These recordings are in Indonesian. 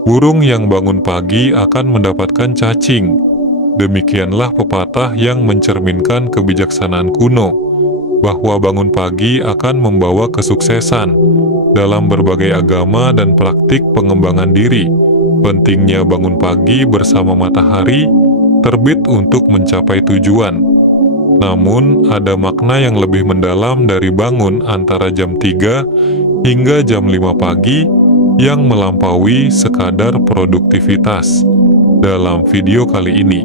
Burung yang bangun pagi akan mendapatkan cacing. Demikianlah pepatah yang mencerminkan kebijaksanaan kuno, bahwa bangun pagi akan membawa kesuksesan dalam berbagai agama dan praktik pengembangan diri. Pentingnya bangun pagi bersama matahari terbit untuk mencapai tujuan. Namun, ada makna yang lebih mendalam dari bangun antara jam 3 hingga jam 5 pagi yang melampaui sekadar produktivitas. Dalam video kali ini,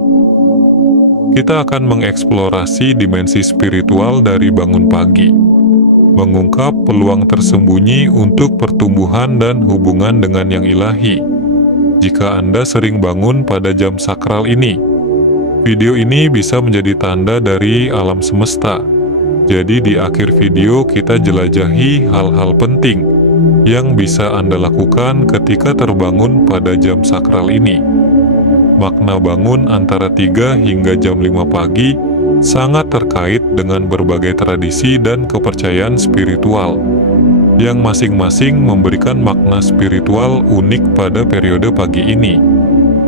kita akan mengeksplorasi dimensi spiritual dari bangun pagi, mengungkap peluang tersembunyi untuk pertumbuhan dan hubungan dengan yang ilahi. Jika Anda sering bangun pada jam sakral ini, video ini bisa menjadi tanda dari alam semesta. Jadi di akhir video kita jelajahi hal-hal penting yang bisa Anda lakukan ketika terbangun pada jam sakral ini. Makna bangun antara 3 hingga jam 5 pagi sangat terkait dengan berbagai tradisi dan kepercayaan spiritual, yang masing-masing memberikan makna spiritual unik pada periode pagi ini.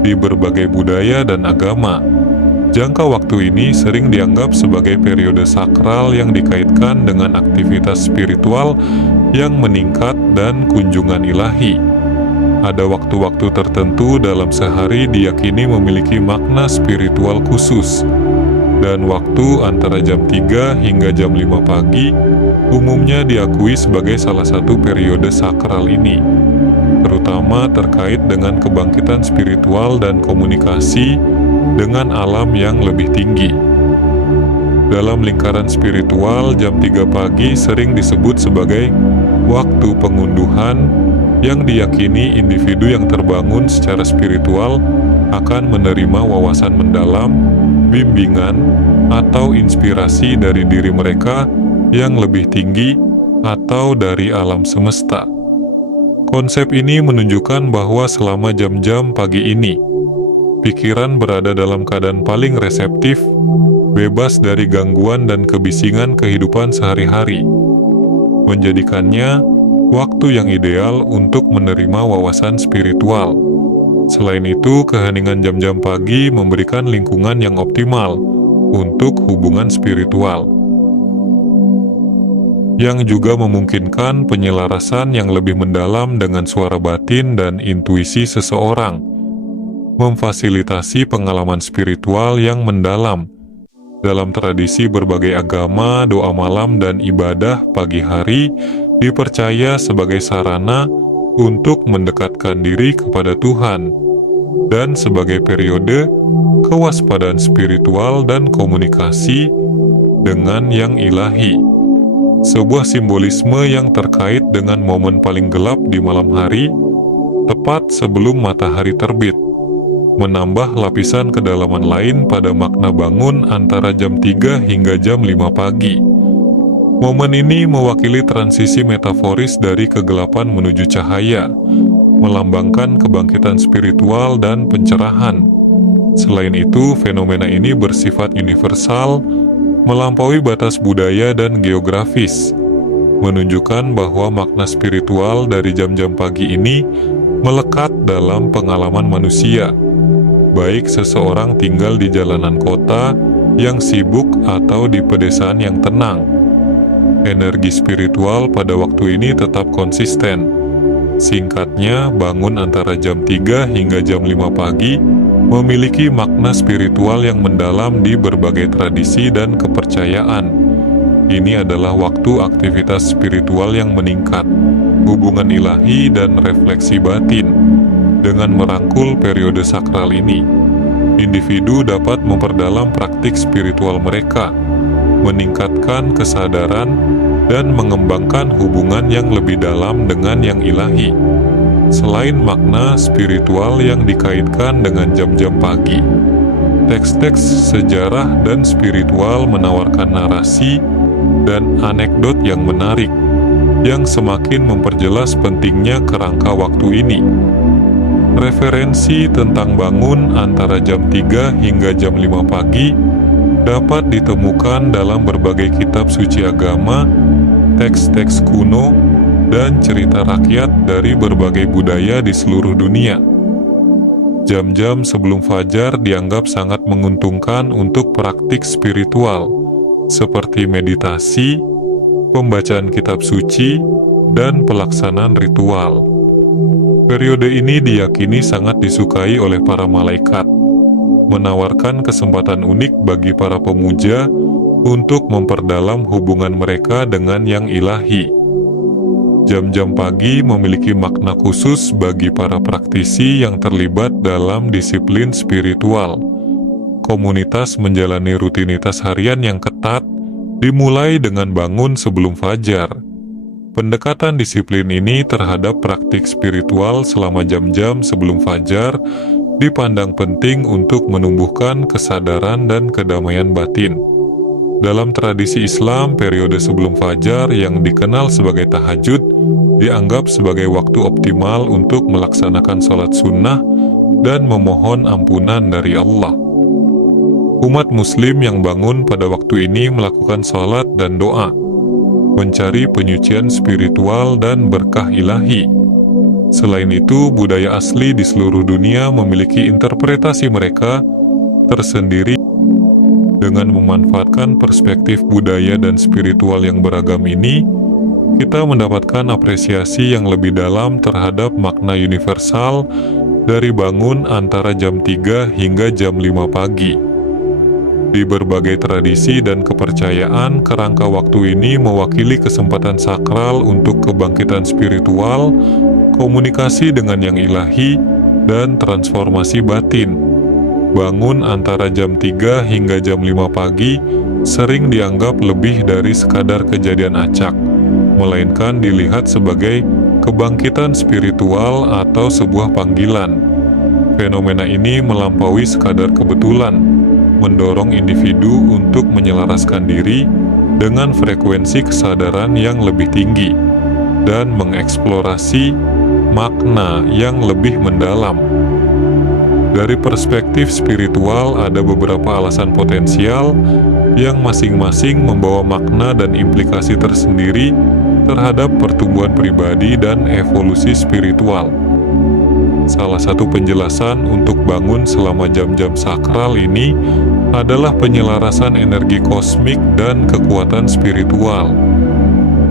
Di berbagai budaya dan agama, jangka waktu ini sering dianggap sebagai periode sakral yang dikaitkan dengan aktivitas spiritual yang meningkat dan kunjungan ilahi. Ada waktu-waktu tertentu dalam sehari diyakini memiliki makna spiritual khusus, dan waktu antara jam 3 hingga jam 5 pagi umumnya diakui sebagai salah satu periode sakral ini, terutama terkait dengan kebangkitan spiritual dan komunikasi dengan alam yang lebih tinggi. Dalam lingkaran spiritual, jam 3 pagi sering disebut sebagai waktu pengunduhan, yang diyakini individu yang terbangun secara spiritual akan menerima wawasan mendalam, bimbingan, atau inspirasi dari diri mereka yang lebih tinggi atau dari alam semesta. Konsep ini menunjukkan bahwa selama jam-jam pagi ini, pikiran berada dalam keadaan paling reseptif, bebas dari gangguan dan kebisingan kehidupan sehari-hari, menjadikannya waktu yang ideal untuk menerima wawasan spiritual. Selain itu, keheningan jam-jam pagi memberikan lingkungan yang optimal untuk hubungan spiritual, yang juga memungkinkan penyelarasan yang lebih mendalam dengan suara batin dan intuisi seseorang, memfasilitasi pengalaman spiritual yang mendalam. Dalam tradisi berbagai agama, doa malam dan ibadah pagi hari dipercaya sebagai sarana untuk mendekatkan diri kepada Tuhan, dan sebagai periode kewaspadaan spiritual dan komunikasi dengan yang ilahi. Sebuah simbolisme yang terkait dengan momen paling gelap di malam hari, tepat sebelum matahari terbit, menambah lapisan kedalaman lain pada makna bangun antara jam 3 hingga jam 5 pagi. Momen ini mewakili transisi metaforis dari kegelapan menuju cahaya, melambangkan kebangkitan spiritual dan pencerahan. Selain itu, fenomena ini bersifat universal, melampaui batas budaya dan geografis, menunjukkan bahwa makna spiritual dari jam-jam pagi ini melekat dalam pengalaman manusia, baik seseorang tinggal di jalanan kota yang sibuk atau di pedesaan yang tenang. Energi spiritual pada waktu ini tetap konsisten. Singkatnya, bangun antara jam 3 hingga jam 5 pagi memiliki makna spiritual yang mendalam di berbagai tradisi dan kepercayaan. Ini adalah waktu aktivitas spiritual yang meningkat, hubungan ilahi dan refleksi batin. Dengan merangkul periode sakral ini, individu dapat memperdalam praktik spiritual mereka, meningkatkan kesadaran, dan mengembangkan hubungan yang lebih dalam dengan yang ilahi. Selain makna spiritual yang dikaitkan dengan jam-jam pagi, teks-teks sejarah dan spiritual menawarkan narasi dan anekdot yang menarik, yang semakin memperjelas pentingnya kerangka waktu ini. Referensi tentang bangun antara jam 3 hingga jam 5 pagi dapat ditemukan dalam berbagai kitab suci agama, teks-teks kuno, dan cerita rakyat dari berbagai budaya di seluruh dunia. Jam-jam sebelum fajar dianggap sangat menguntungkan untuk praktik spiritual, seperti meditasi, pembacaan kitab suci, dan pelaksanaan ritual. Periode ini diyakini sangat disukai oleh para malaikat, menawarkan kesempatan unik bagi para pemuja untuk memperdalam hubungan mereka dengan yang ilahi. Jam-jam pagi memiliki makna khusus bagi para praktisi yang terlibat dalam disiplin spiritual. Komunitas menjalani rutinitas harian yang ketat, dimulai dengan bangun sebelum fajar. Pendekatan disiplin ini terhadap praktik spiritual selama jam-jam sebelum fajar dipandang penting untuk menumbuhkan kesadaran dan kedamaian batin. Dalam tradisi Islam, periode sebelum fajar yang dikenal sebagai tahajud dianggap sebagai waktu optimal untuk melaksanakan sholat sunnah dan memohon ampunan dari Allah. Umat muslim yang bangun pada waktu ini melakukan sholat dan doa, mencari penyucian spiritual dan berkah ilahi. Selain itu, budaya asli di seluruh dunia memiliki interpretasi mereka tersendiri. Dengan memanfaatkan perspektif budaya dan spiritual yang beragam ini, kita mendapatkan apresiasi yang lebih dalam terhadap makna universal dari bangun antara jam 3 hingga jam 5 pagi. Di berbagai tradisi dan kepercayaan, kerangka waktu ini mewakili kesempatan sakral untuk kebangkitan spiritual, komunikasi dengan yang ilahi, dan transformasi batin. Bangun antara jam 3 hingga jam 5 pagi sering dianggap lebih dari sekadar kejadian acak, melainkan dilihat sebagai kebangkitan spiritual atau sebuah panggilan. Fenomena ini melampaui sekadar kebetulan, mendorong individu untuk menyelaraskan diri dengan frekuensi kesadaran yang lebih tinggi dan mengeksplorasi makna yang lebih mendalam. Dari perspektif spiritual, ada beberapa alasan potensial yang masing-masing membawa makna dan implikasi tersendiri terhadap pertumbuhan pribadi dan evolusi spiritual. Salah satu penjelasan untuk bangun selama jam-jam sakral ini adalah penyelarasan energi kosmik dan kekuatan spiritual.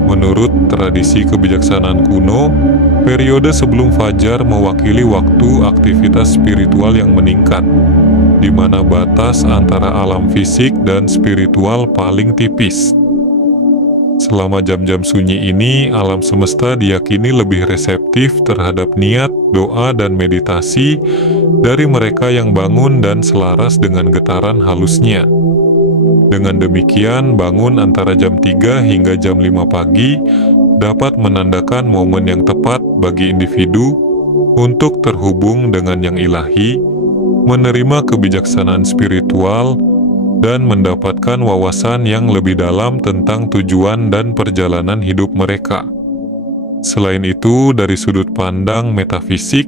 Menurut tradisi kebijaksanaan kuno, periode sebelum fajar mewakili waktu aktivitas spiritual yang meningkat, di mana batas antara alam fisik dan spiritual paling tipis. Selama jam-jam sunyi ini, alam semesta diyakini lebih reseptif terhadap niat, doa, dan meditasi dari mereka yang bangun dan selaras dengan getaran halusnya. Dengan demikian, bangun antara jam 3 hingga jam 5 pagi dapat menandakan momen yang tepat bagi individu untuk terhubung dengan yang ilahi, menerima kebijaksanaan spiritual, dan mendapatkan wawasan yang lebih dalam tentang tujuan dan perjalanan hidup mereka. Selain itu, dari sudut pandang metafisik,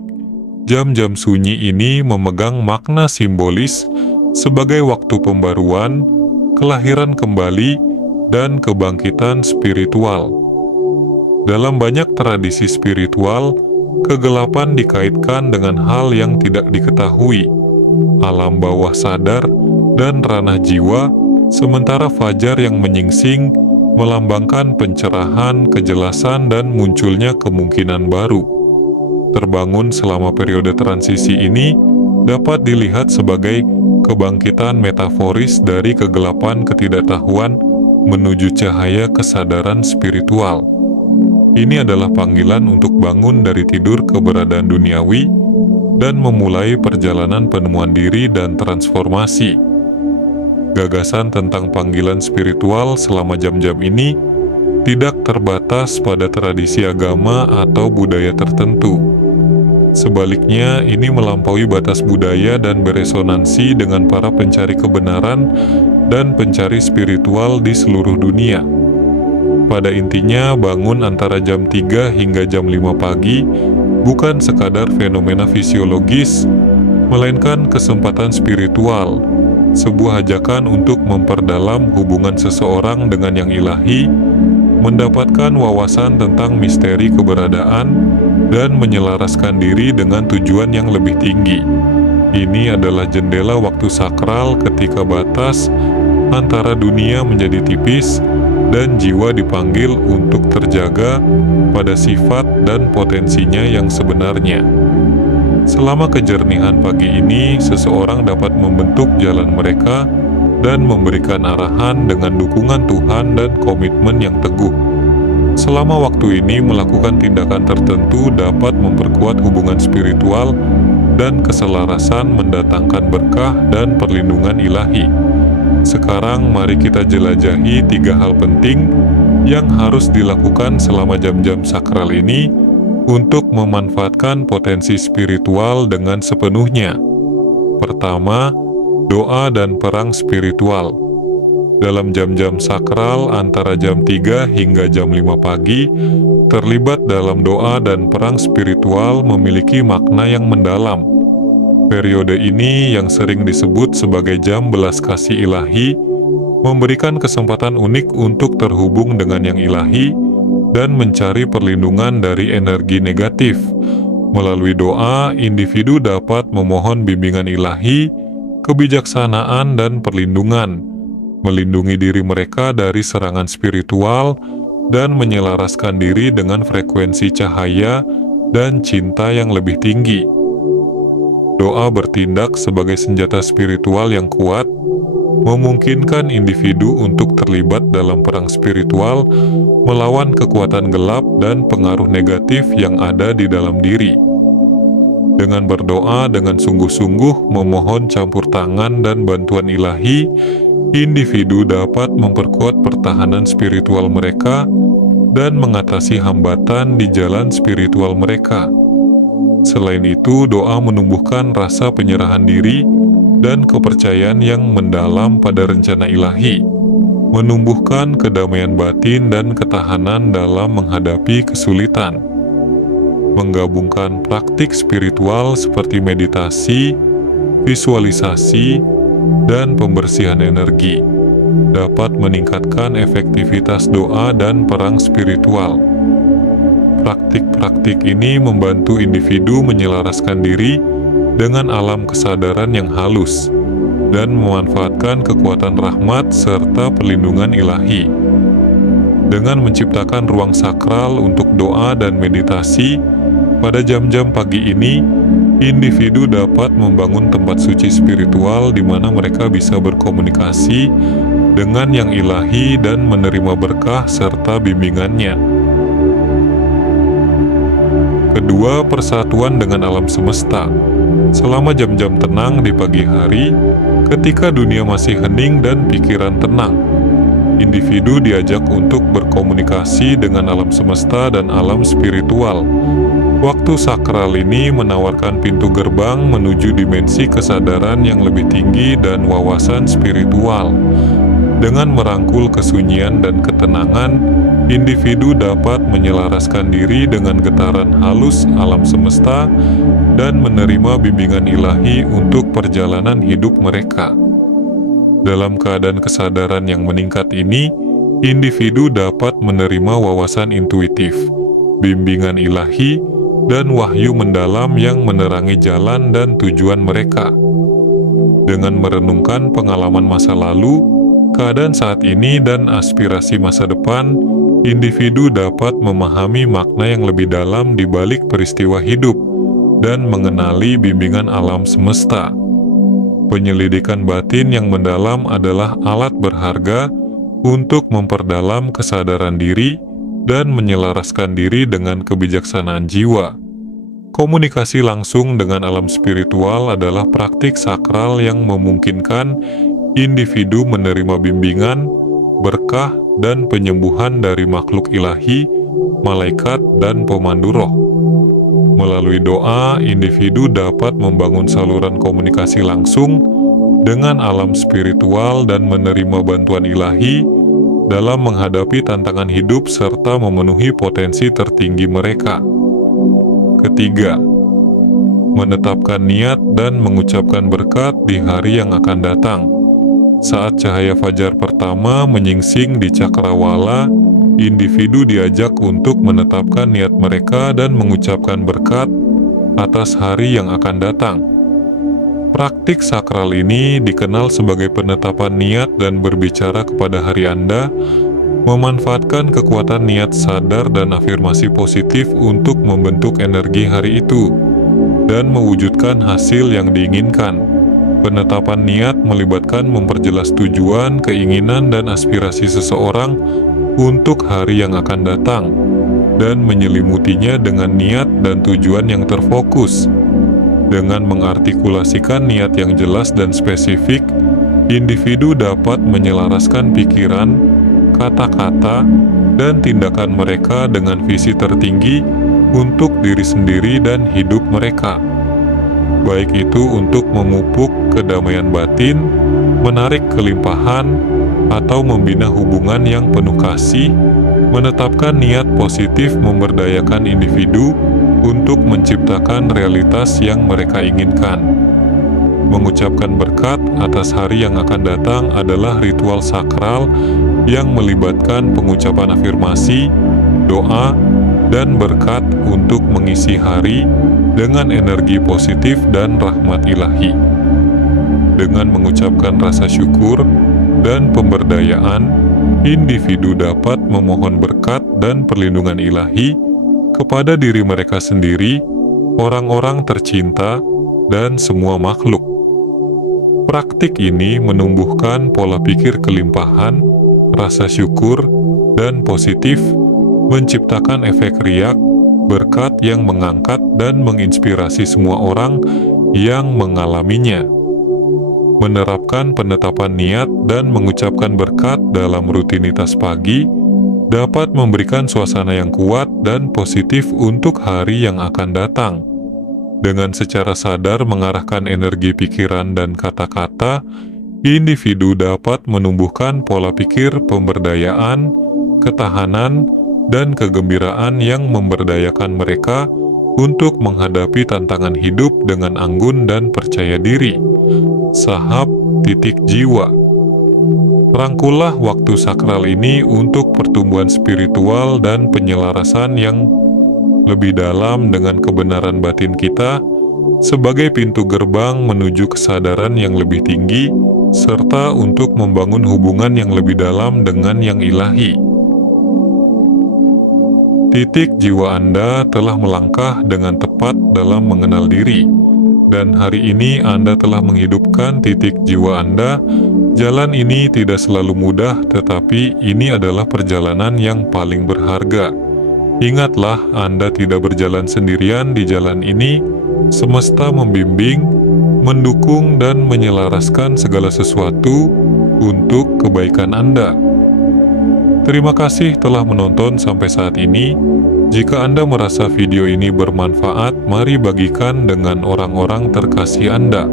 jam-jam sunyi ini memegang makna simbolis sebagai waktu pembaruan, kelahiran kembali, dan kebangkitan spiritual. Dalam banyak tradisi spiritual, kegelapan dikaitkan dengan hal yang tidak diketahui, alam bawah sadar, dan ranah jiwa, sementara fajar yang menyingsing melambangkan pencerahan, kejelasan, dan munculnya kemungkinan baru. Terbangun selama periode transisi ini dapat dilihat sebagai kebangkitan metaforis dari kegelapan ketidaktahuan menuju cahaya kesadaran spiritual. Ini adalah panggilan untuk bangun dari tidur keberadaan duniawi dan memulai perjalanan penemuan diri dan transformasi. Gagasan tentang panggilan spiritual selama jam-jam ini tidak terbatas pada tradisi agama atau budaya tertentu. Sebaliknya, ini melampaui batas budaya dan beresonansi dengan para pencari kebenaran dan pencari spiritual di seluruh dunia. Pada intinya, bangun antara jam 3 hingga jam 5 pagi bukan sekadar fenomena fisiologis, melainkan kesempatan spiritual, sebuah ajakan untuk memperdalam hubungan seseorang dengan yang ilahi, mendapatkan wawasan tentang misteri keberadaan, dan menyelaraskan diri dengan tujuan yang lebih tinggi. Ini adalah jendela waktu sakral ketika batas antara dunia menjadi tipis dan jiwa dipanggil untuk terjaga pada sifat dan potensinya yang sebenarnya. Selama kejernihan pagi ini, seseorang dapat membentuk jalan mereka dan memberikan arahan dengan dukungan Tuhan dan komitmen yang teguh. Selama waktu ini, melakukan tindakan tertentu dapat memperkuat hubungan spiritual dan keselarasan, mendatangkan berkah dan perlindungan ilahi. Sekarang mari kita jelajahi 3 hal penting yang harus dilakukan selama jam-jam sakral ini untuk memanfaatkan potensi spiritual dengan sepenuhnya. Pertama, doa dan perang spiritual. Dalam jam-jam sakral antara jam 3 hingga jam 5 pagi, terlibat dalam doa dan perang spiritual memiliki makna yang mendalam. Periode ini yang sering disebut sebagai jam belas kasih ilahi, memberikan kesempatan unik untuk terhubung dengan yang ilahi dan mencari perlindungan dari energi negatif. Melalui doa, individu dapat memohon bimbingan ilahi, kebijaksanaan, dan perlindungan, melindungi diri mereka dari serangan spiritual, dan menyelaraskan diri dengan frekuensi cahaya dan cinta yang lebih tinggi. Doa bertindak sebagai senjata spiritual yang kuat, memungkinkan individu untuk terlibat dalam perang spiritual melawan kekuatan gelap dan pengaruh negatif yang ada di dalam diri. Dengan berdoa dengan sungguh-sungguh memohon campur tangan dan bantuan ilahi, individu dapat memperkuat pertahanan spiritual mereka dan mengatasi hambatan di jalan spiritual mereka. Selain itu, doa menumbuhkan rasa penyerahan diri dan kepercayaan yang mendalam pada rencana ilahi, menumbuhkan kedamaian batin dan ketahanan dalam menghadapi kesulitan. Menggabungkan praktik spiritual seperti meditasi, visualisasi, dan pembersihan energi dapat meningkatkan efektivitas doa dan perang spiritual. Praktik-praktik ini membantu individu menyelaraskan diri dengan alam kesadaran yang halus dan memanfaatkan kekuatan rahmat serta perlindungan ilahi. Dengan menciptakan ruang sakral untuk doa dan meditasi, pada jam-jam pagi ini, individu dapat membangun tempat suci spiritual di mana mereka bisa berkomunikasi dengan yang ilahi dan menerima berkah serta bimbingannya. Kedua, persatuan dengan alam semesta. Selama jam-jam tenang di pagi hari, ketika dunia masih hening dan pikiran tenang, individu diajak untuk berkomunikasi dengan alam semesta dan alam spiritual. Waktu sakral ini menawarkan pintu gerbang menuju dimensi kesadaran yang lebih tinggi dan wawasan spiritual. Dengan merangkul kesunyian dan ketenangan, individu dapat menyelaraskan diri dengan getaran halus alam semesta dan menerima bimbingan ilahi untuk perjalanan hidup mereka. Dalam keadaan kesadaran yang meningkat ini, individu dapat menerima wawasan intuitif, bimbingan ilahi, dan wahyu mendalam yang menerangi jalan dan tujuan mereka. Dengan merenungkan pengalaman masa lalu, keadaan saat ini, dan aspirasi masa depan, individu dapat memahami makna yang lebih dalam di balik peristiwa hidup dan mengenali bimbingan alam semesta. Penyelidikan batin yang mendalam adalah alat berharga untuk memperdalam kesadaran diri dan menyelaraskan diri dengan kebijaksanaan jiwa. Komunikasi langsung dengan alam spiritual adalah praktik sakral yang memungkinkan individu menerima bimbingan, berkah, dan penyembuhan dari makhluk ilahi, malaikat, dan pemandu roh. Melalui doa, individu dapat membangun saluran komunikasi langsung dengan alam spiritual dan menerima bantuan ilahi dalam menghadapi tantangan hidup serta memenuhi potensi tertinggi mereka. Ketiga, menetapkan niat dan mengucapkan berkat di hari yang akan datang. Saat cahaya fajar pertama menyingsing di cakrawala, individu diajak untuk menetapkan niat mereka dan mengucapkan berkat atas hari yang akan datang. Praktik sakral ini dikenal sebagai penetapan niat dan berbicara kepada hari Anda, memanfaatkan kekuatan niat sadar dan afirmasi positif untuk membentuk energi hari itu dan mewujudkan hasil yang diinginkan. Penetapan niat melibatkan memperjelas tujuan, keinginan, dan aspirasi seseorang untuk hari yang akan datang, dan menyelimutinya dengan niat dan tujuan yang terfokus. Dengan mengartikulasikan niat yang jelas dan spesifik, individu dapat menyelaraskan pikiran, kata-kata, dan tindakan mereka dengan visi tertinggi untuk diri sendiri dan hidup mereka. Baik itu untuk memupuk kedamaian batin, menarik kelimpahan, atau membina hubungan yang penuh kasih. Menetapkan niat positif memberdayakan individu untuk menciptakan realitas yang mereka inginkan. Mengucapkan berkat atas hari yang akan datang adalah ritual sakral yang melibatkan pengucapan afirmasi, doa, dan berkat untuk mengisi hari dengan energi positif dan rahmat ilahi. Dengan mengucapkan rasa syukur dan pemberdayaan, individu dapat memohon berkat dan perlindungan ilahi kepada diri mereka sendiri, orang-orang tercinta, dan semua makhluk. Praktik ini menumbuhkan pola pikir kelimpahan, rasa syukur, dan positif, menciptakan efek riak, berkat yang mengangkat dan menginspirasi semua orang yang mengalaminya. Menerapkan penetapan niat dan mengucapkan berkat dalam rutinitas pagi dapat memberikan suasana yang kuat dan positif untuk hari yang akan datang. Dengan secara sadar mengarahkan energi pikiran dan kata-kata, individu dapat menumbuhkan pola pikir pemberdayaan, ketahanan, dan kegembiraan yang memberdayakan mereka untuk menghadapi tantangan hidup dengan anggun dan percaya diri. Sahab titik jiwa. Rangkulah waktu sakral ini untuk pertumbuhan spiritual dan penyelarasan yang lebih dalam dengan kebenaran batin kita, sebagai pintu gerbang menuju kesadaran yang lebih tinggi, serta untuk membangun hubungan yang lebih dalam dengan yang ilahi. Titik jiwa Anda telah melangkah dengan tepat dalam mengenal diri, dan hari ini Anda telah menghidupkan titik jiwa Anda. Jalan ini tidak selalu mudah, tetapi ini adalah perjalanan yang paling berharga. Ingatlah, Anda tidak berjalan sendirian di jalan ini. Semesta membimbing, mendukung, dan menyelaraskan segala sesuatu untuk kebaikan Anda. Terima kasih telah menonton sampai saat ini. Jika Anda merasa video ini bermanfaat, mari bagikan dengan orang-orang terkasih Anda.